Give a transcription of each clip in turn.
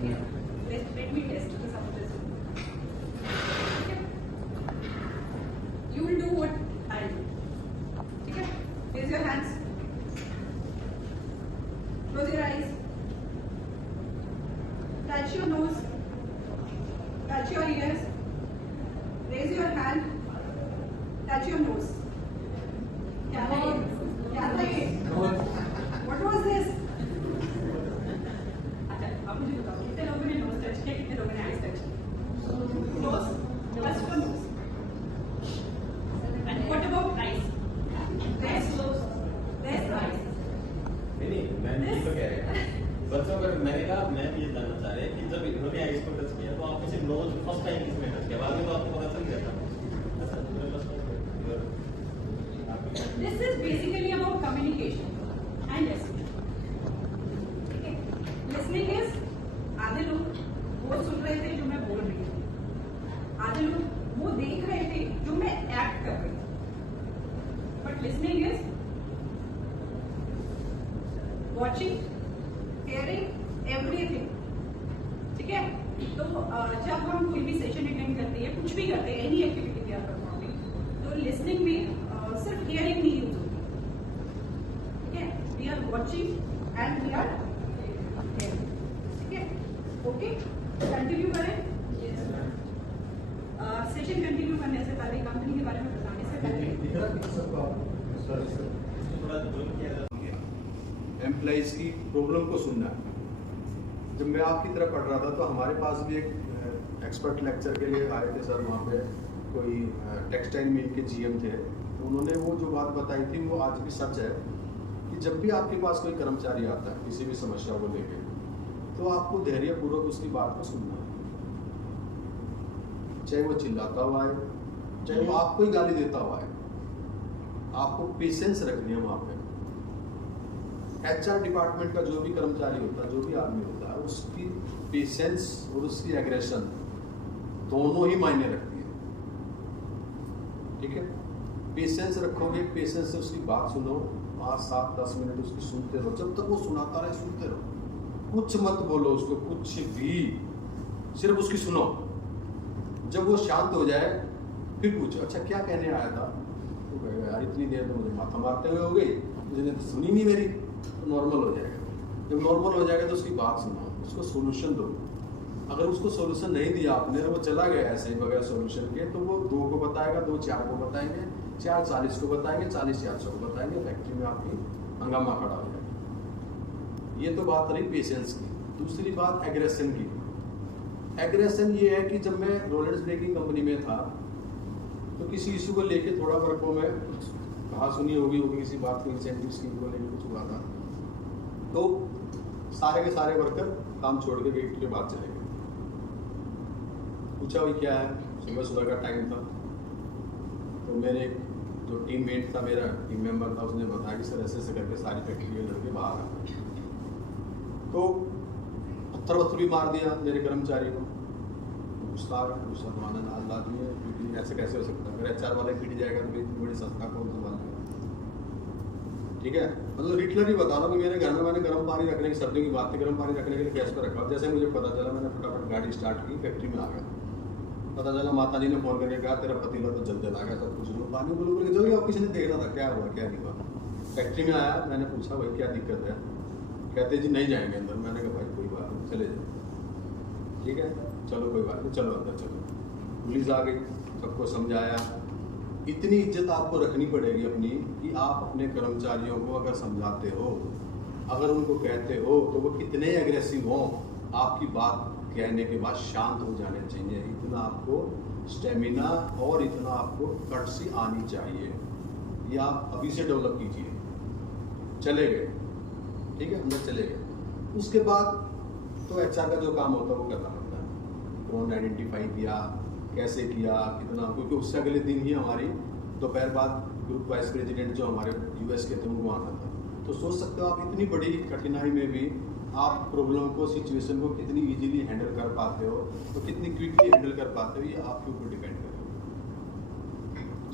Let me test this out this. Okay. You will do what I do. Okay. Raise your hands. Close your eyes. Touch your nose. Touch your ears. Raise your hand. Touch your nose. क्या था ये? What was this? अच्छा, अब मुझे बताओ कितने लोगों ने nose touch किया, कितने लोगों ने eyes touch किया? Nose, first for nose. And what about eyes? Eyes closed. There's eyes. नहीं, मैं नहीं तो कह रहा। बच्चों पर मैंने कहा मैं ये जानना चाह रहा है कि जब इन्होंने आइस को टच किया तो आपने सिर्फ नोज फर्स्ट टाइम किसमें टच किया, बाद में तो आपको पता चल गया था। This is basically about communication and listening. Okay. Listening is आधे लोग वो सुन रहे थे जो मैं बोल रही थी, आधे लोग वो देख रहे थे जो मैं एक्ट कर रही थी. But listening is watching, hearing everything. ठीक है? तो जब हम कोई भी सेशन अटेंड करते हैं, कुछ भी करते हैं, any activity we are performing, तो लिसनिंग में सिर्फ हियरिंग नहीं यूज होती. ठीक है? We are watching and we are hearing. ठीक है? ओके, कंटिन्यू करें. सेशन कंटिन्यू करने से पहले, कंपनी के बारे में बताने से पहले, एम्प्लॉइज की प्रॉब्लम को सुनना. जब मैं आपकी तरह पढ़ रहा था तो हमारे पास भी एक एक्सपर्ट लेक्चर के लिए आए थे सर. वहाँ पे कोई टेक्सटाइल मिल के जीएम थे. उन्होंने वो जो बात बताई थी वो आज भी सच है कि जब भी आपके पास कोई कर्मचारी आता है किसी भी समस्या को लेकर, तो आपको धैर्यपूर्वक उसकी बात को सुनना है. चाहे वो चिल्लाता हुआ है, चाहे वो आपको ही गाली देता हुआ है, आपको पेशेंस रखनी है. वहाँ पे HR डिपार्टमेंट का जो भी कर्मचारी होता है, जो भी आदमी होता है, उसकी पेशेंस और उसकी एग्रेशन दोनों ही मायने रखती है. ठीक है? पेशेंस रखोगे, पेशेंस से उसकी बात सुनो, 5, 7, 10 मिनट उसकी सुनते रहो. जब तक वो सुनाता रहे सुनते रहो, कुछ मत बोलो उसको, कुछ भी, सिर्फ उसकी सुनो. जब वो शांत हो जाए फिर पूछो अच्छा क्या कहने आया था. तो कहेगा यार इतनी देर तो मुझे माथा मारते हुए हो गई, मुझे तो सुनी नहीं मेरी. तो नॉर्मल हो जाएगा. जब नॉर्मल हो जाएगा तो उसकी बात सुनो, उसको सोल्यूशन दो. अगर उसको सोल्यूशन नहीं दिया आपने, वो चला गया ऐसे ही बगैर सोल्यूशन के, तो वो 2 को बताएगा, 2 4 को बताएंगे, 4 40 को बताएंगे, 40 400 को बताएंगे. फैक्ट्री में आपकी हंगामा खड़ा हो जाएगा. ये तो बात रही पेशेंस की. दूसरी बात एग्रेशन की. एग्रेशन ये है कि जब मैं रोलेंस ब्रेकिंग कंपनी में था तो किसी इशू को लेके थोड़ा वर्कों में कहा सुनी होगी किसी बात को, इंसेंटिव स्कीम को लेकर कुछ हुआ था, तो सारे के सारे वर्कर काम छोड़ के गेट के बाद चले गए. पूछा भाई क्या है, सुबह का टाइम था. तो मेरे जो टीममेट था, मेरा टीम मेंबर था, उसने बताया कि सर ऐसे करके सारी फैक्ट्री के लड़के बाहर आ गए. तो पत्थर भी मार दिया मेरे कर्मचारी को. गुस्सा आ गया, गुस्सा तो आनंद आदमी है, ऐसे कैसे हो सकता है. मेरा HR वाला पिट जाएगा तो इतनी बड़ी संस्था कौन संभालेगा. ठीक है, मतलब लिटरली बता रहा हूँ कि मेरे घर में मैंने गर्म पानी रखने की, सर्दियों की बात थी, गर्म पानी रखने के लिए गैस पर रखा. जैसे मुझे पता चला मैंने फटाफट गाड़ी स्टार्ट की, फैक्ट्री में आ गया. पता चला माता जी ने फोन करके कहा तेरा पतीला तो जल आ गया, सब कुछ लो पानी बोल के जो भी आप किसी ने देखना था क्या हुआ क्या नहीं हुआ. फैक्ट्री में आया, मैंने पूछा भाई क्या दिक्कत है. कहते जी नहीं जाएंगे अंदर. मैंने कहा भाई कोई बात नहीं, चले जाओ. ठीक है, चलो कोई बात नहीं, चलो अंदर चलो. पुलिस आ गई, सबको समझाया. इतनी इज्जत आपको रखनी पड़ेगी अपनी कि आप अपने कर्मचारियों को अगर समझाते हो, अगर उनको कहते हो, तो वो कितने एग्रेसिव हो, आपकी बात कहने के बाद शांत हो जाने चाहिए. इतना आपको स्टेमिना और इतना आपको कर्टसी आनी चाहिए. ये आप अभी से डेवलप कीजिए. चले गए, ठीक है, अंदर चले गए. उसके बाद तो HR का जो काम होता है वो करना पड़ता है. कौन आइडेंटिफाई किया, कैसे किया, कितना, क्योंकि उससे अगले दिन ही हमारी दोपहर बाद ग्रुप वाइस प्रेसिडेंट जो हमारे US के थे उनको आना था. तो सोच सकते हो आप इतनी बड़ी कठिनाई में भी आप प्रॉब्लम को, सिचुएशन को कितनी इजीली हैंडल कर पाते हो, तो कितनी क्विकली हैंडल कर पाते हो, ये आपके ऊपर डिपेंड करेगा.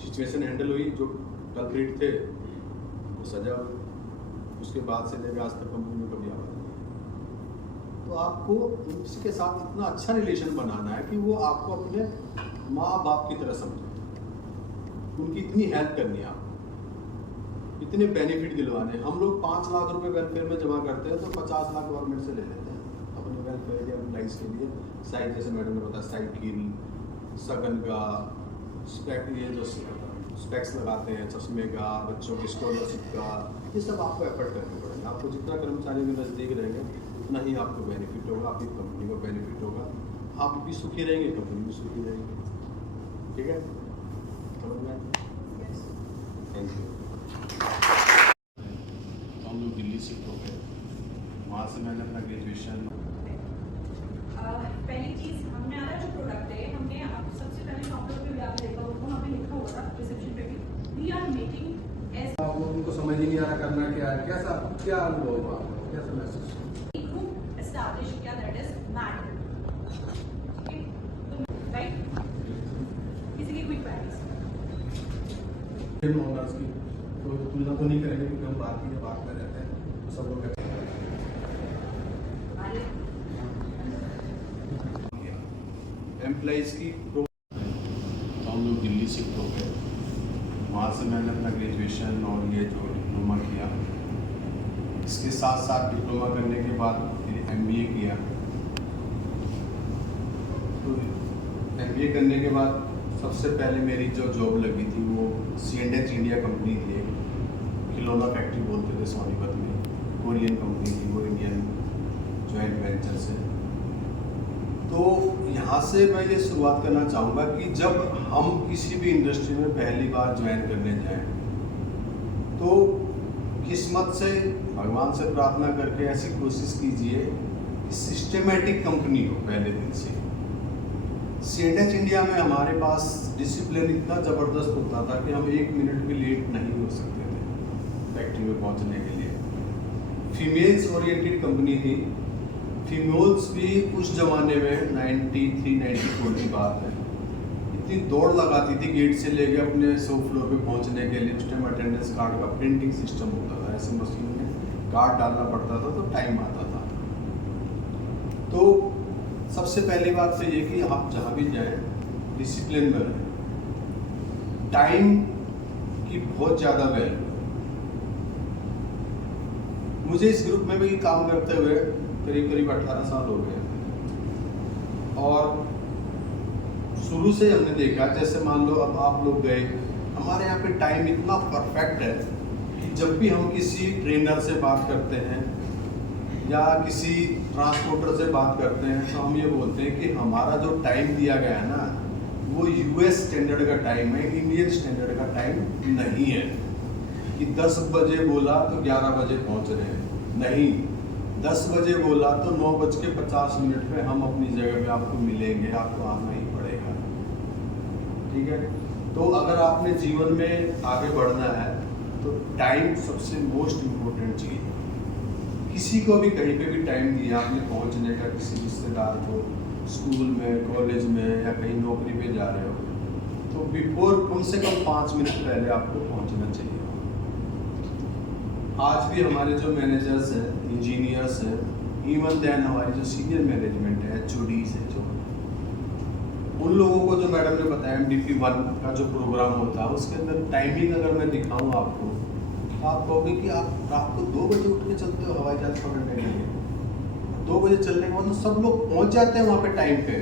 सिचुएशन हैंडल हुई, जो कल्प्रिट थे वो सजा हुई, उसके बाद से लेकर आज तक कंपनी में कभी आवाज नहीं. तो तो आपको उसके साथ इतना अच्छा रिलेशन बनाना है कि वो आपको अपने माँ बाप की तरह समझे, उनकी इतनी हेल्प करनी है आपको, इतने बेनिफिट दिलवाने। हम लोग 5 लाख रुपए वेलफेयर में जमा करते हैं तो 50 लाख गवर्नमेंट से ले लेते हैं अपने वेलफेयर या एम्प्लॉइज के लिए। साइड जैसे मैडम ने बताया, साइकिल, सगन का, ये जो स्पेक्स लगाते हैं, चश्मे का, बच्चों की स्कॉलरशिप का, ये सब आपको एफर्ट करने पड़ेंगे। आपको जितना कर्मचारी के नज़दीक रहेंगे उतना ही आपको बेनिफिट होगा, आपकी कंपनी को बेनिफिट होगा, आप भी सुखी रहेंगे, कंपनी भी सुखी रहेगी। ठीक है, थैंक यू। तो हम लोग दिल्ली शिफ्ट हो गए, वहाँ से मैंने अपना ग्रेजुएशन। पहली चीज, हमने आधा जो प्रोडक्ट है, हमने सबसे पहले काउंटर पे भी आपने देखा होगा, वहाँ पे लिखा हुआ था रिसेप्शन पे भी, वी आर मेकिंग एज। आप लोगों को समझ ही नहीं आ रहा करना क्या है, कैसा क्या अनुभव हुआ, कैसा मैसेज एस्टैब्लिश किया, दैट इज मैट। राइट, किसी की क्विक प्रैक्टिस ऑनर्स की तो तुलना तो नहीं करेंगे क्योंकि हम भारतीय बात में रहते हैं, तो सब लोग एम्प्लॉइज की तो हम लोग दिल्ली शिफ्ट हो गए, वहाँ से मैंने अपना ग्रेजुएशन और ये जो डिप्लोमा किया, इसके साथ साथ डिप्लोमा करने के बाद फिर MBA किया। तो MBA करने के बाद सबसे पहले मेरी जो जॉब लगी थी वो C&H इंडिया कंपनी थी, खिलौना फैक्ट्री बोलते थे सोनीपत में, कोरियन कंपनी थी वो, इंडियन जॉइंट वेंचर से। तो यहाँ से मैं ये शुरुआत करना चाहूँगा कि जब हम किसी भी इंडस्ट्री में पहली बार ज्वाइन करने जाएं तो किस्मत से, भगवान से प्रार्थना करके ऐसी कोशिश कीजिए कि सिस्टमेटिक कंपनी हो पहले दिन से। C&H इंडिया में हमारे पास डिसिप्लिन इतना ज़बरदस्त होता था कि हम 1 मिनट भी लेट नहीं हो सकते थे फैक्ट्री में पहुँचने के लिए। फीमेल्स ओरिएंटेड कंपनी थी, फीमेल्स भी उस जमाने में 93-94 की बात है, इतनी दौड़ लगाती थी गेट से लेके अपने 100 फ्लोर पे पहुंचने के लिए। उस टाइम अटेंडेंस कार्ड का प्रिंटिंग सिस्टम होता था, ऐसे मशीन में कार्ड डालना पड़ता था तो टाइम आता था। तो सबसे पहली बात तो ये कि आप जहाँ भी जाएं डिसिप्लिन में रहें, टाइम की बहुत ज़्यादा वैल्यू। मुझे इस ग्रुप में भी काम करते हुए करीब 18 साल हो गए और शुरू से हमने देखा, जैसे मान लो अब आप लोग गए, हमारे यहाँ पे टाइम इतना परफेक्ट है कि जब भी हम किसी ट्रेनर से बात करते हैं या किसी ट्रांसपोर्टर से बात करते हैं तो हम ये बोलते हैं कि हमारा जो टाइम दिया गया है ना वो US स्टैंडर्ड का टाइम है, इंडियन स्टैंडर्ड का टाइम नहीं है कि 10 बजे बोला तो 11 बजे पहुँच रहे हैं, नहीं, 10 बजे बोला तो 9:50 पे हम अपनी जगह पे आपको मिलेंगे, आपको आना ही पड़ेगा। ठीक है, तो अगर आपने जीवन में आगे बढ़ना है तो टाइम सबसे मोस्ट इम्पोर्टेंट चीज़ है। किसी को भी कहीं पे भी टाइम दिया आपने पहुंचने का, किसी रिश्तेदार को, स्कूल में, कॉलेज में या कहीं नौकरी पे जा रहे हो तो बिफोर कम से कम 5 मिनट पहले आपको पहुंचना चाहिए। आज भी हमारे जो मैनेजर्स हैं, इंजीनियर्स हैं, इवन देन हमारी जो सीनियर मैनेजमेंट है, HODs है, जो उन लोगों को जो मैडम ने बताया MDP1 का जो प्रोग्राम होता है उसके अंदर टाइमिंग अगर मैं दिखाऊं आपको तो आप कहोगे कि आप रात को 2 बजे उठ के चलते हो हवाई जहाज पकड़ने के लिए। 2 बजे चलने के बाद तो सब लोग पहुंच जाते हैं वहाँ पे टाइम पे,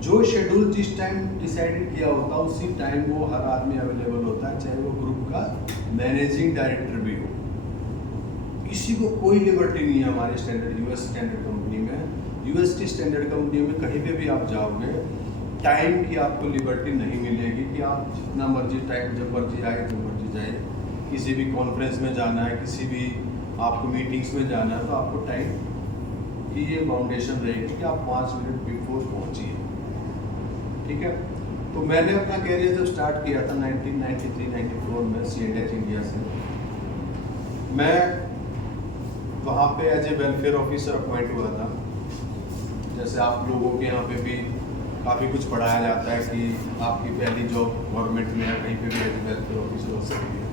जो शेड्यूल जिस टाइम डिसाइडेड किया होता है उसी टाइम वो हर आदमी अवेलेबल होता है, चाहे वो ग्रुप का मैनेजिंग डायरेक्टर भी हो। किसी को कोई लिबर्टी नहीं है हमारे स्टैंडर्ड US स्टैंडर्ड कंपनी में। UST स्टैंडर्ड कंपनी में कहीं पे भी आप जाओगे टाइम की आपको लिबर्टी नहीं मिलेगी कि आप जितना मर्जी टाइम, जब मर्जी आए जब मर्जी जाए। किसी भी कॉन्फ्रेंस में जाना है, किसी भी आपको मीटिंग्स में जाना है तो आपको टाइम की ये बाउंडेशन रहेगी कि आप 5 मिनट बिफोर पहुँचिए। ठीक है, तो मैंने अपना कैरियर जब स्टार्ट किया था 1993-94 में C&H इंडिया से, मैं वहाँ पे as a welfare officer appoint हुआ था। जैसे आप लोगों के यहाँ पे भी काफ़ी कुछ पढ़ाया जाता है कि आपकी पहली जॉब गवर्नमेंट में या कहीं पे भी एज ए वेलफेयर ऑफिसर हो सकती है,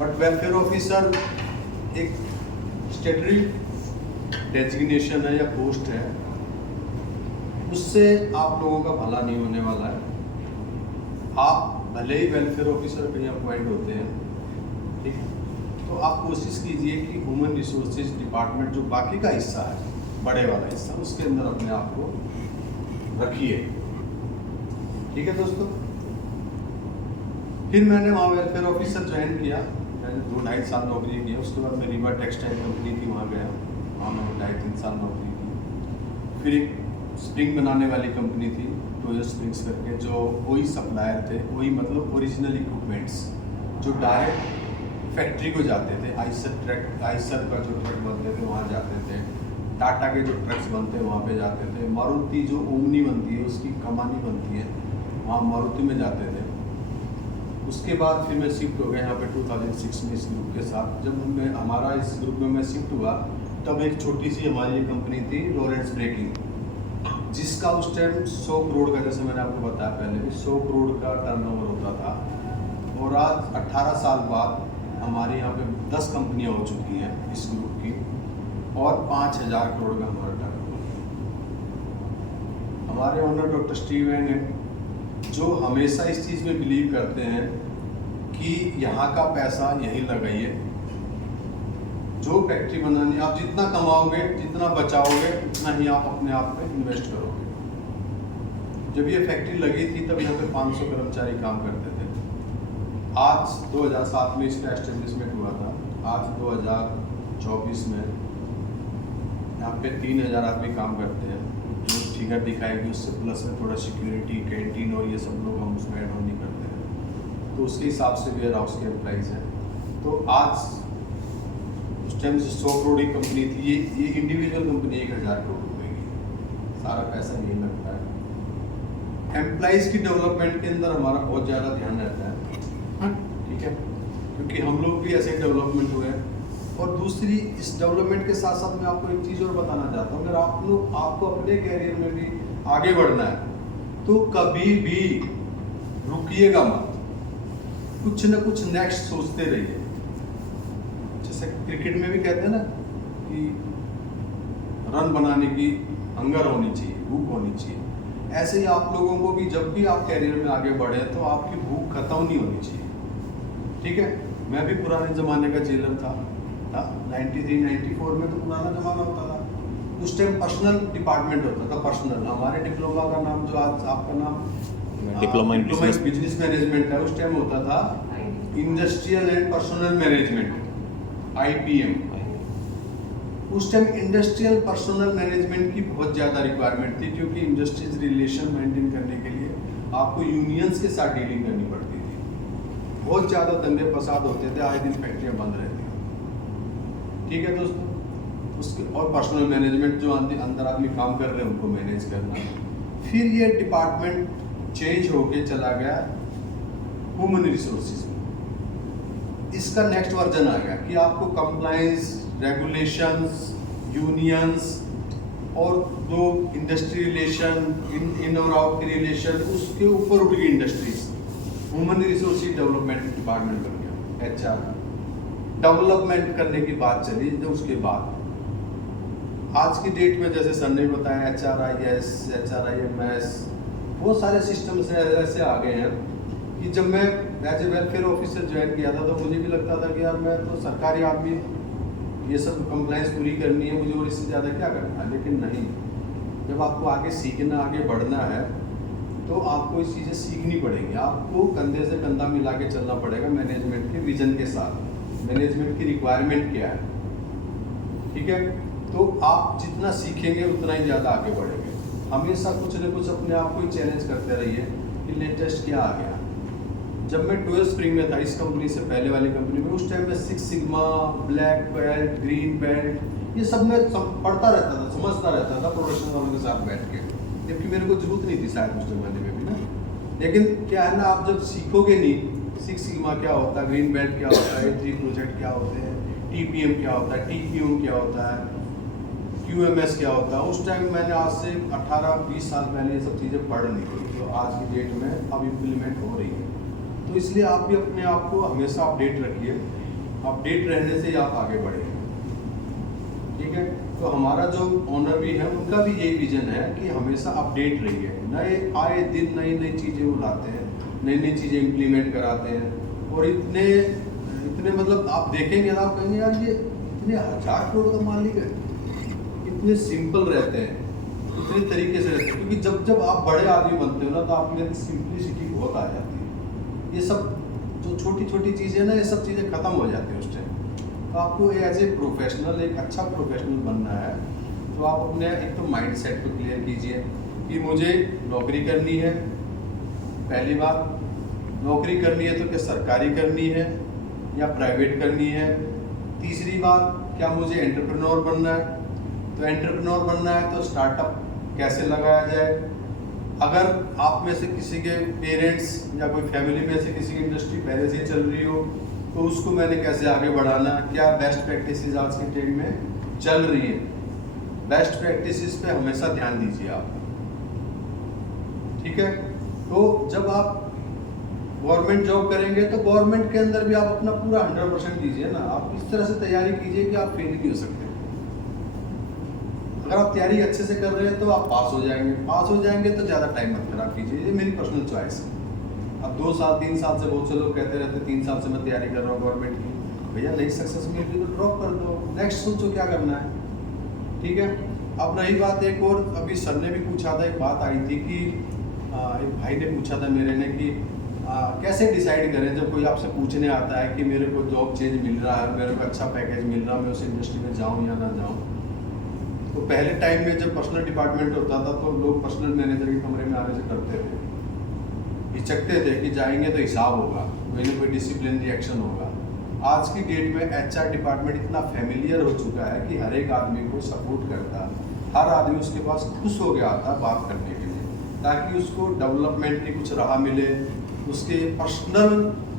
बट वेलफेयर ऑफिसर एक स्टेटरी डेजिग्नेशन है या पोस्ट है, उससे आप लोगों का भला नहीं होने वाला है। आप भले ही वेलफेयर ऑफिसर कहीं अपॉइंट होते हैं, ठीक है, तो आप कोशिश कीजिए कि ह्यूमन रिसोर्सेज डिपार्टमेंट जो बाकी का हिस्सा है, बड़े वाला हिस्सा, उसके अंदर अपने आप को रखिए। ठीक है दोस्तों। फिर मैंने वहाँ वेलफेयर ऑफिसर ज्वाइन किया। मैंने 2-2.5 साल नौकरी की। उसके बाद मैं रीवा टेक्सटाइल कंपनी थी, वहाँ गया, वहाँ मैंने 2.5-3 साल नौकरी की। फिर एक स्प्रिंग बनाने वाली कंपनी थी, टोयो स्प्रिंग्स करके, जो वही सप्लायर थे, वही मतलब ओरिजिनल इक्विपमेंट्स जो डायरेक्ट फैक्ट्री को जाते थे। आइसर का जो ट्रक बनते थे वहाँ जाते थे, टाटा के जो ट्रक्स बनते हैं वहाँ पे जाते थे, मारुति जो ओमनी बनती है उसकी कमानी बनती है, वहाँ मारुति में जाते थे। उसके बाद फिर मैं शिफ्ट हो गया यहाँ पे 2006 में इस ग्रुप के साथ। जब मैं हमारा इस ग्रुप में मैं शिफ्ट हुआ, तब एक छोटी सी हमारी कंपनी थी लॉरेंस ब्रेकिंग, जिसका उस टाइम 100 करोड़ का, जैसे मैंने आपको बताया पहले भी, 100 करोड़ का टर्नओवर होता था। और आज 18 साल बाद हमारे यहाँ पे 10 कंपनियाँ हो चुकी हैं इस ग्रुप की, और 5000 करोड़ का हमारा टर्नओवर। हमारे ओनर डॉक्टर स्टीव वेंग हैं, जो हमेशा इस चीज़ में बिलीव करते हैं कि यहाँ का पैसा यहीं लगाइए। जो फैक्ट्री बनानी, आप जितना कमाओगे, जितना बचाओगे, उतना ही आप अपने आप में इन्वेस्ट करोगे। जब ये फैक्ट्री लगी थी तब यहाँ पे 500 कर्मचारी काम करते थे। आज 2007 में इसका एस्टेब्लिशमेंट हुआ था। आज 2024 में यहाँ पे 3000 आदमी काम करते हैं। जो फिगर दिखाएगी उससे प्लस में थोड़ा सिक्योरिटी, कैंटीन और ये सब लोग हम उसमें ऐड ऑन नहीं करते हैं, तो उसके हिसाब से वेयर हाउस के एम्प्लॉइज हैं। तो आज उस टाइम से 100 करोड़ की कंपनी थी, ये इंडिविजुअल कंपनी 1000 करोड़ रुपए की, सारा पैसा यही लगता है। एम्प्लॉइज की डेवलपमेंट के अंदर हमारा बहुत ज़्यादा ध्यान रहता है, ठीक है, क्योंकि हम लोग भी ऐसे डेवलपमेंट हुए हैं। और दूसरी, इस डेवलपमेंट के साथ साथ मैं आपको एक चीज़ और बताना चाहता हूँ, अगर आपको अपने कैरियर में भी आगे बढ़ना है तो कभी भी रुकिएगा मत, कुछ ना कुछ नेक्स्ट सोचते रहिए। जैसे क्रिकेट में भी कहते हैं ना कि रन बनाने की हंगर होनी चाहिए, भूख होनी चाहिए। ऐसे ही आप लोगों को भी जब भी आप कैरियर में आगे बढ़े तो आपकी भूख खत्म नहीं होनी चाहिए। ठीक है, मैं भी पुराने ज़माने का जेलर था 93-94 में, तो पुराना ज़माना होता था। उस टाइम पर्सनल डिपार्टमेंट होता था, पर्सनल। हमारे डिप्लोमा का नाम, जो आज आपका नाम डिप्लोमा इन बिजनेस मैनेजमेंट है, उस टाइम होता था industrial and personal management, IPM। उस टाइम इंडस्ट्रियल पर्सनल मैनेजमेंट की बहुत ज़्यादा रिक्वायरमेंट थी, क्योंकि इंडस्ट्रीज रिलेशन मेंटेन करने के लिए आपको यूनियंस के साथ डीलिंग करनी पड़ती थी। बहुत ज़्यादा दंगे फसाद होते थे, आए दिन फैक्ट्रियाँ बंद रहती। ठीक है दोस्तों, उसके और पर्सनल मैनेजमेंट, जो अंदर आदमी काम कर रहे हैं उनको मैनेज करना। फिर ये डिपार्टमेंट चेंज होके चला गया ह्यूमन रिसोर्सेज में। इसका नेक्स्ट वर्जन आ गया कि आपको कंप्लायंस, रेगुलेशंस, यूनियंस और जो इंडस्ट्री रिलेशन, इन और आउट की रिलेशन, उसके ऊपर उठ गई industries. Human resources development department बन गया, HR डेवलपमेंट करने की बात चली। जो उसके बाद आज की डेट में, जैसे सर ने बताया, HRIS, HRIMS, बहुत सारे सिस्टम्स ऐसे आ गए हैं कि जब मैं as a welfare officer join किया था तो मुझे भी लगता था कि यार मैं तो सरकारी आदमी, ये सब कंप्लायंस पूरी करनी है मुझे, और इससे ज़्यादा क्या करना है। लेकिन नहीं, जब आपको आगे सीखना, आगे बढ़ना है तो आपको इस चीज़ें सीखनी पड़ेगी। आपको कंधे से कंधा मिला के चलना पड़ेगा मैनेजमेंट के विजन के साथ। मैनेजमेंट की रिक्वायरमेंट क्या है, ठीक है, तो आप जितना सीखेंगे उतना ही ज़्यादा आगे बढ़ेंगे। हमेशा कुछ न कुछ अपने आप को ही चैलेंज करते रहिए कि लेटेस्ट क्या आ गया। जब मैं टोयो स्प्रिंग में था, इस कंपनी से पहले वाली कंपनी में, उस टाइम में 6 sigma, black belt, green belt, ये सब मैं पढ़ता रहता था, समझता रहता था प्रोडक्शन वालों के साथ बैठ के, जबकि मेरे को जरूरत नहीं थी शायद उस जमाने में भी ना। लेकिन क्या है ना, आप जब सीखोगे नहीं 6 सिग्मा क्या होता है, ग्रीन बेल्ट क्या होता है, 3 प्रोजेक्ट क्या होते हैं, TPM क्या होता है, TQM क्या होता है, QMS क्या होता है, उस टाइम मैंने आज से 18-20 साल पहले ये सब चीज़ें पढ़ ली थी, जो आज की डेट में अब इम्प्लीमेंट हो रही है। तो इसलिए आप भी अपने आप को हमेशा अपडेट रखिए, अपडेट रहने से ही आप आगे बढ़ेंगे। ठीक है, तो तो हमारा जो ओनर भी है उनका भी यही विजन है कि हमेशा अपडेट रहिए, नए आए दिन नई नई चीज़ें वो लाते हैं, नई नई चीज़ें इम्प्लीमेंट कराते हैं। और इतने मतलब आप देखेंगे ना, आप कहेंगे यार ये इतने 1000 करोड़ का मालिक है, इतने सिंपल रहते हैं, इतने तरीके से रहते हैं। क्योंकि जब आप बड़े आदमी बनते हो ना, तो आपके अंदर सिंप्लिसिटी बहुत आ जाती है। ये सब जो छोटी छोटी चीज़ें ना, ये सब चीज़ें ख़त्म हो जाती हैं उस टाइम। तो आपको एज ए प्रोफेशनल, एक अच्छा प्रोफेशनल बनना है, तो आप अपने एक तो माइंड सेट को क्लियर कीजिए कि मुझे नौकरी करनी है। पहली बात, नौकरी करनी है तो क्या सरकारी करनी है या प्राइवेट करनी है। तीसरी बात, क्या मुझे एंटरप्रेन्योर बनना है, तो एंटरप्रेन्योर बनना है तो स्टार्टअप कैसे लगाया जाए। अगर आप में से किसी के पेरेंट्स या कोई फैमिली में से किसी की इंडस्ट्री पहले से चल रही हो, तो उसको मैंने कैसे आगे बढ़ाना, क्या बेस्ट प्रैक्टिसेस आज के टाइम में चल रही है। बेस्ट प्रैक्टिसेस पे हमेशा ध्यान दीजिए आप, ठीक है। तो जब आप गवर्नमेंट जॉब करेंगे तो गवर्नमेंट के अंदर भी आप अपना पूरा 100% दीजिए ना। आप इस तरह से तैयारी कीजिए कि आप फेल नहीं हो सकते। अगर आप तैयारी अच्छे से कर रहे हैं तो आप पास हो जाएंगे। पास हो जाएंगे तो ज़्यादा टाइम मत खराब कीजिए, ये मेरी पर्सनल चॉइस है। अब 2 साल 3 साल से बहुत से लोग कहते रहते 3 साल से मैं तैयारी कर रहा हूँ गवर्नमेंट की, भैया नहीं सक्सेस मिल रही तो ड्रॉप कर दो, नेक्स्ट सोचो क्या करना है, ठीक है। अब रही बात एक और, अभी सर ने भी पूछा था, एक बात आई थी कि एक भाई ने पूछा था मेरे ने कि कैसे डिसाइड करें जब कोई आपसे पूछने आता है कि मेरे को जॉब चेंज मिल रहा है, मेरे को अच्छा पैकेज मिल रहा है, मैं उस इंडस्ट्री में जाऊँ या ना जाऊँ। तो पहले टाइम में जब पर्सनल डिपार्टमेंट होता था तो लोग पर्सनल मैनेजर के कमरे में आने से डरते थे, हिचकते थे कि जाएंगे तो हिसाब होगा, कोई ना कोई डिसिप्लिनरी एक्शन होगा। आज की डेट में HR डिपार्टमेंट इतना फेमिलियर हो चुका है कि हर एक आदमी को सपोर्ट करता है, हर आदमी उसके पास खुश हो गया आता है बात करने के लिए, ताकि उसको डेवलपमेंट की कुछ राह मिले। उसके पर्सनल,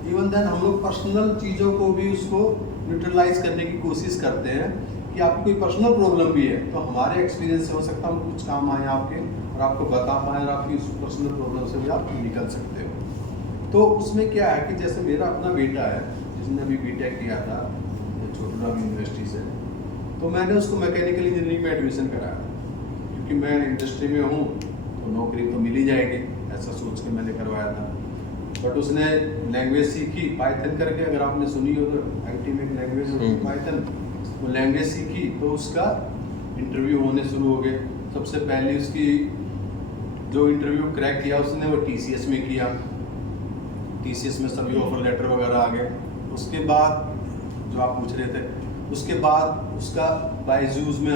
इवन देन हम लोग पर्सनल चीज़ों को भी उसको न्यूट्रलाइज करने की कोशिश करते हैं कि आपकी कोई पर्सनल प्रॉब्लम भी है तो हमारे एक्सपीरियंस से हो सकता है हम कुछ काम आए आपके और आपको बता पाएँ और आपकी उस पर्सनल प्रॉब्लम से भी आप निकल सकते हो। तो उसमें क्या है कि जैसे मेरा अपना बेटा है जिसने अभी BTech किया था छोटूराम यूनिवर्सिटी से, तो मैंने उसको मैकेनिकल इंजीनियरिंग में एडमिशन कराया, क्योंकि मैं इंडस्ट्री में हूँ तो नौकरी तो मिल ही जाएगी, ऐसा सोच के मैंने करवाया था। बट उसने लैंग्वेज सीखी पाइथन करके, अगर आपने सुनी हो तो IT में एक लैंग्वेज होती है पाइथन, वो लैंग्वेज सीखी तो उसका इंटरव्यू होने शुरू हो गए। सबसे पहले उसकी जो इंटरव्यू क्रैक किया उसने वो TCS में किया, TCS में सभी ऑफर लेटर वगैरह आ गए। उसके बाद जो आप पूछ रहे थे, उसके बाद उसका बायजूस में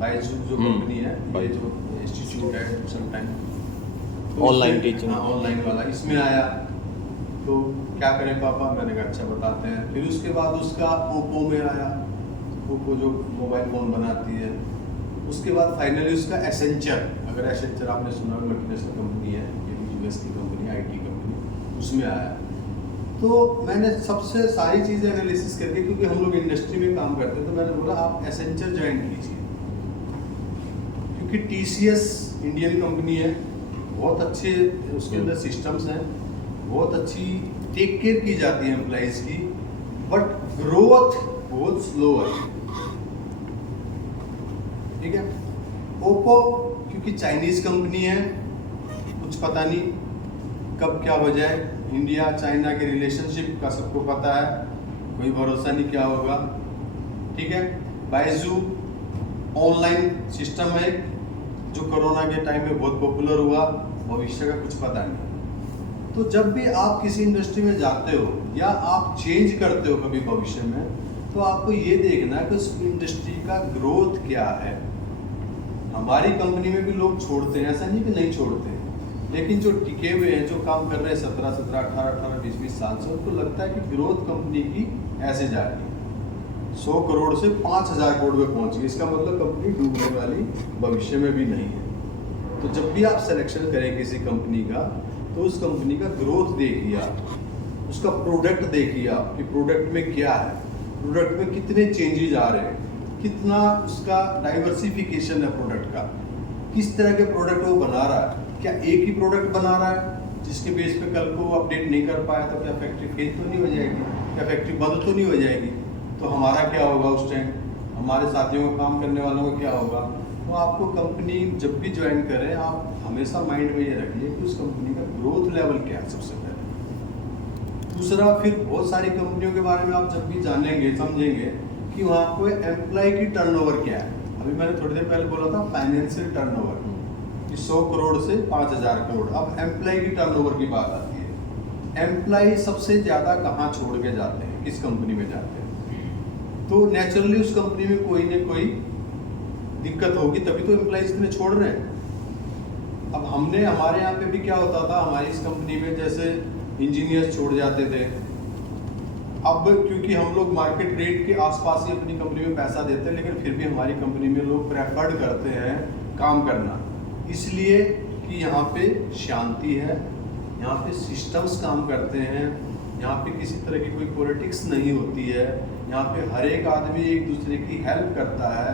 बायजूस जो कंपनी है, ये जो इंस्टीट्यूट है tuition time online teaching, online वाला, इसमें आया। तो क्या करें पापा, मैंने कहा अच्छा बताते हैं। फिर उसके बाद उसका ओप्पो में आया, ओप्पो जो मोबाइल फ़ोन बनाती है। उसके बाद फाइनली उसका एसेंचर, अगर एसेंचर आपने सुना, मल्टीनेशनल कंपनी है, ये भी US की कंपनी, IT कंपनी, उसमें आया। तो मैंने सबसे सारी चीज़ें एनालिसिस करके, क्योंकि हम लोग इंडस्ट्री में काम करते हैं, तो मैंने बोला आप एसेंचर ज्वाइन कीजिए, क्योंकि TCS इंडियन कंपनी है, बहुत अच्छे उसके अंदर सिस्टम्स हैं, बहुत अच्छी टेक केयर की जाती है एम्प्लॉइज़ की, बट ग्रोथ बहुत स्लो है, ठीक है। ओप्पो क्योंकि चाइनीज़ कंपनी है, कुछ पता नहीं कब क्या हो जाए, इंडिया चाइना के रिलेशनशिप का सबको पता है, कोई भरोसा नहीं क्या होगा, ठीक है। बायजू ऑनलाइन सिस्टम है जो कोरोना के टाइम में बहुत पॉपुलर हुआ, भविष्य का कुछ पता नहीं। तो जब भी आप किसी इंडस्ट्री में जाते हो या आप चेंज करते हो कभी भविष्य में, तो आपको ये देखना है कि उस इंडस्ट्री का ग्रोथ क्या है। हमारी कंपनी में भी लोग छोड़ते हैं, ऐसा नहीं कि नहीं छोड़ते, लेकिन जो टिके हुए हैं, जो काम कर रहे हैं 17, 18, 20 साल से, उनको लगता है कि ग्रोथ कंपनी की ऐसे जा रही है, 100 करोड़ से 5000 करोड़ में पहुंची, इसका मतलब कंपनी डूबने वाली भविष्य में भी नहीं है। तो जब भी आप सिलेक्शन करें किसी कंपनी का, तो उस कंपनी का ग्रोथ देखिए आप, उसका प्रोडक्ट देखिए आप कि प्रोडक्ट में क्या है, प्रोडक्ट में कितने चेंजेज आ रहे हैं, कितना उसका डाइवर्सिफिकेशन है प्रोडक्ट का, किस तरह के प्रोडक्ट वो बना रहा है, क्या एक ही प्रोडक्ट बना रहा है जिसके बेस पे कल को अपडेट नहीं कर पाया तो क्या फैक्ट्री फेल तो नहीं हो जाएगी, क्या फैक्ट्री बंद तो नहीं हो जाएगी, तो हमारा क्या होगा उस टाइम। हमारे साथियों का काम करने वालों का क्या होगा, तो आपको कंपनी जब भी ज्वाइन करें आप हमेशा माइंड में ये रखिए कि उस कंपनी का ग्रोथ लेवल क्या है सबसे पहले। दूसरा, फिर बहुत सारी कंपनियों के बारे में आप जब भी जानेंगे समझेंगे कि वहाँ पे एम्प्लॉय की टर्नओवर क्या है। अभी मैंने थोड़ी देर पहले बोला था फाइनेंशियल टर्नओवर कि 100 करोड़ से 5000 करोड़। अब एम्प्लॉय की टर्नओवर की बात आती है। एम्प्लॉय सबसे ज़्यादा कहाँ छोड़ के जाते हैं, किस कंपनी में जाते हैं, तो नेचुरली उस कंपनी में कोई ना कोई दिक्कत होगी, तभी तो एम्प्लॉयज इतने छोड़ रहे हैं। अब हमारे यहाँ पे भी क्या होता था, हमारी इस कंपनी में जैसे इंजीनियर्स छोड़ जाते थे। अब क्योंकि हम लोग मार्केट रेट के आसपास ही अपनी कंपनी में पैसा देते हैं, लेकिन फिर भी हमारी कंपनी में लोग प्रेफर्ड करते हैं काम करना, इसलिए कि यहाँ पे शांति है, यहाँ पे सिस्टम्स काम करते हैं, यहाँ पे किसी तरह की कोई पॉलिटिक्स नहीं होती है, यहाँ पे हर एक आदमी एक दूसरे की हेल्प करता है।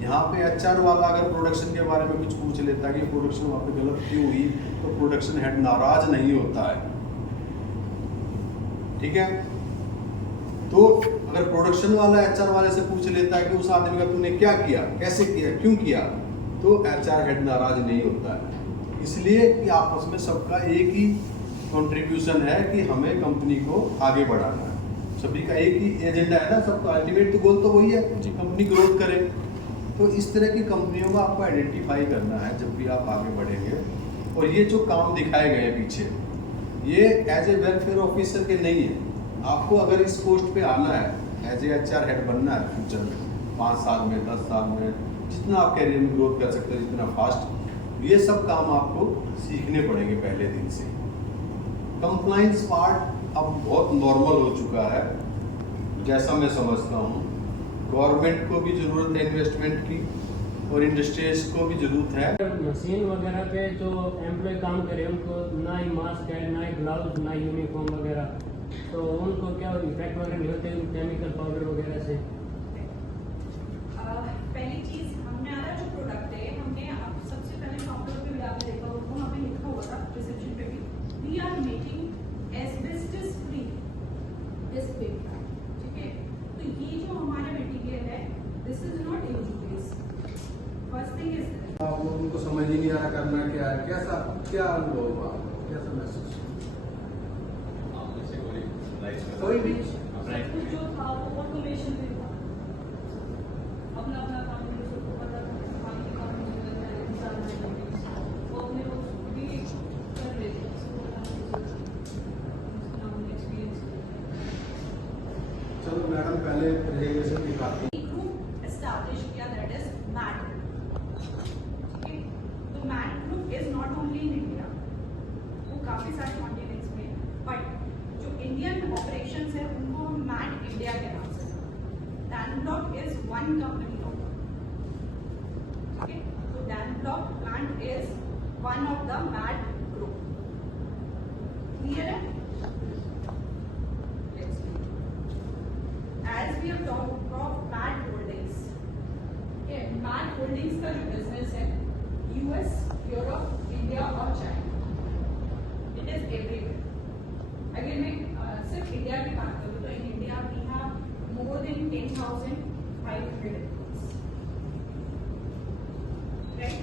यहाँ पे एचआर वाला अगर प्रोडक्शन के बारे में कुछ पूछ लेता है कि प्रोडक्शन वहाँ पे गलत क्यों हुई, तो प्रोडक्शन हेड नाराज नहीं होता है। ठीक है, तो अगर प्रोडक्शन वाला एचआर वाले से पूछ लेता है कि उस आदमी का तूने क्या किया, कैसे किया, क्यों किया, तो एचआर हेड नाराज नहीं होता है। इसलिए कि आपस में सबका एक ही कंट्रीब्यूशन है कि हमें कंपनी को आगे बढ़ाना है। सभी का एक ही एजेंडा है ना, सबका अल्टीमेट तो गोल तो वही है, कंपनी ग्रोथ करे। तो इस तरह की कंपनियों को आपको आइडेंटिफाई करना है जब भी आप आगे बढ़ेंगे। और ये जो काम दिखाए गए पीछे, ये एज ए वेलफेयर ऑफिसर के नहीं है। आपको अगर इस पोस्ट पे आना है, एज ए एचआर हेड बनना है फ्यूचर में, 5 साल में, 10 साल में, जितना आप कैरियर में ग्रोथ कर सकते हो, जितना फास्ट, ये सब काम आपको सीखने पड़ेंगे पहले दिन से। कंप्लाइंस पार्ट अब बहुत नॉर्मल हो चुका है, जैसा मैं समझता हूँ। गवर्नमेंट को भी ज़रूरत है इन्वेस्टमेंट की, और इंडस्ट्रीज को भी ज़रूरत है। मशीन वगैरह पे जो एम्प्लॉय काम करे उनको ना ही मास्क है, ना ही ग्लव्स, ना यूनिफॉर्म वगैरह, तो उनको क्या इफेक्ट वगैरह नहीं होते केमिकल पाउडर वगैरह से? पहली चीज, हमारा जो प्रोडक्ट है, हमने अब सबसे पहले काउंटर पे भी आपने देखा होगा, वहाँ पे लिखा हुआ था रिसेप्शन पे भी, we are making asbestos free this paper. ठीक है, तो ये जो हमारा मटेरियल है, this is not injurious. First thing is आप लोगों को समझ ही नहीं आ रहा करना क्या है, कैसा क्या अनुभव हुआ, कैसा महसूस? कोई भी कुछ जो था वो ऑटोमेशन में था, अपना अपना काम में सबको पता था, पानी के काम में वो अपने वो भी कर रहे थे। चलो मैडम, पहले रेगुलेशन की बात की। ग्रुप एस्टैब्लिश किया, दैट इज मैट। ठीक है, तो MAT group is not only in India, वो काफी सारे कॉन्टिनेंट्स में, बट जो इंडियन ऑपरेशंस है उनको हम मैट इंडिया के नाम से, डैनब्लॉक इज वन कंपनी। ठीक है, तो Danblock plant is one of the Matt group. Clear है? As we have talked of MAT Holdings, okay, MAT Holdings का जो बिजनेस है, US, यूरोप, इंडिया और चाइना, इट इज एवरीवेयर। अगर मैं सिर्फ इंडिया की बात करूँ तो in India we have more than 10,500 employees, right?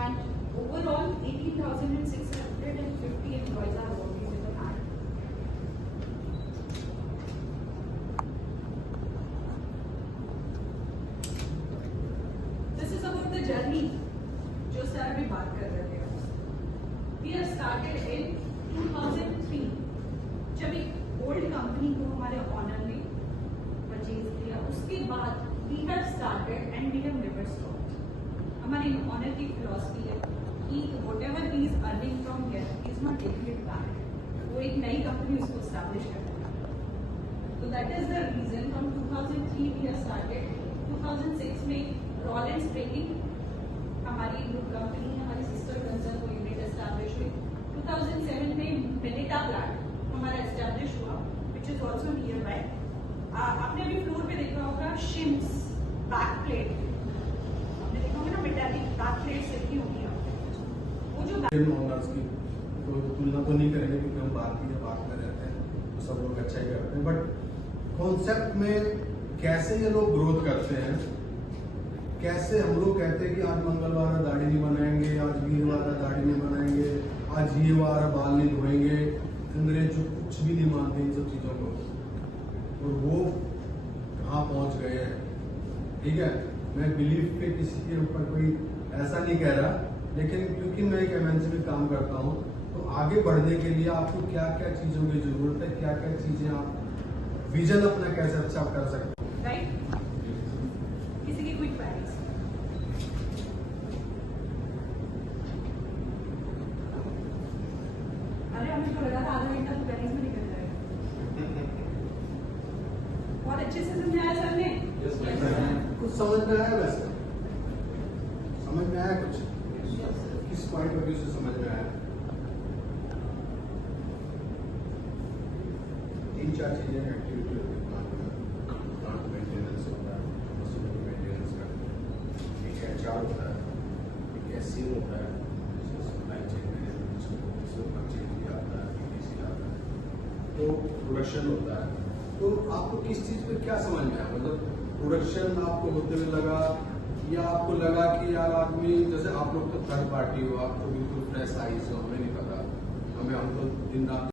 And overall 18,650 employees are working with the MAT. This is about the journey जो सर अभी बात कर रहे थे। We have started in 2003, जब एक ओल्ड कंपनी को हमारे ऑनर ने परचेज किया, उसके बाद we have started and we have never stopped. हमारे ऑनर की फिलॉसफी है कि whatever he is earning from here, he is not taking it back. वो एक नई कंपनी उसको establish करना है। So that is the reason from 2003 we have started. 2006 में रॉलेंस ब्रेकिंग हमारी ग्रुप कंपनी है, हमारी सिस्टर कंसर्न को यूनिट एस्टैब्लिश हुई। 2007 में मिनेटा प्लांट हमारा एस्टैब्लिश हुआ, which is also near by. आपने अभी फ्लोर पे देखा होगा शिम्स बैक प्लेट, आपने देखा होगा ना मेटालिक बैक प्लेट से की होगी, वो जो ओनर्स की तो तुलना तो नहीं करेंगे क्योंकि हम भारतीय बात में रहते हैं, तो सब लोग अच्छा ही करते हैं, बट कॉन्सेप्ट में कैसे ये लोग ग्रोथ करते हैं, कैसे हम लोग कहते हैं कि आज मंगलवार है दाढ़ी नहीं बनाएंगे, आज वीरवार है दाढ़ी नहीं बनाएंगे, आज ये वार है बाल नहीं धोएंगे, अंग्रेज जो कुछ भी नहीं मानते इन सब चीजों को, और वो कहाँ पहुंच गए हैं। ठीक है, मैं बिलीव पे किसी के ऊपर कोई ऐसा नहीं कह रहा, लेकिन क्योंकि मैं एक एमएनसी में काम करता हूँ, तो आगे बढ़ने के लिए आपको क्या क्या चीजों की जरूरत है, क्या क्या चीजें आप विजन अपना कैसे अच्छा कर सकते हैं। राइट, किसी की क्विक क्वेरीज? अरे हमें तो लगा था आधा घंटा तो क्वेरीज में निकल जाएगा। बहुत अच्छे से समझाया सर ने। कुछ समझ में आया? वैसे समझ में आया कुछ? किस पॉइंट ऑफ व्यू से समझ में आया? 3-4 चीजें एक्टिविटी होती है, प्लांट मेंटेनेंस होता है, मशीनरी मेंटेनेंस करते हैं, एक एचआर होता है, एक एससीओ होता है, सप्लाई चेन मैनेजमेंट, जिसमें परचेज भी आता है, पीडीसी आता है, तो प्रोडक्शन होता है। तो आपको किस चीज पे क्या समझ में आया? मतलब प्रोडक्शन आपको होते हुए लगा, या आपको लगा कि यार आदमी, जैसे आप लोग तो थर्ड पार्टी हो, आप तो बिल्कुल फ्रेश आईज हो, हमें नहीं पता, हम तो दिन रात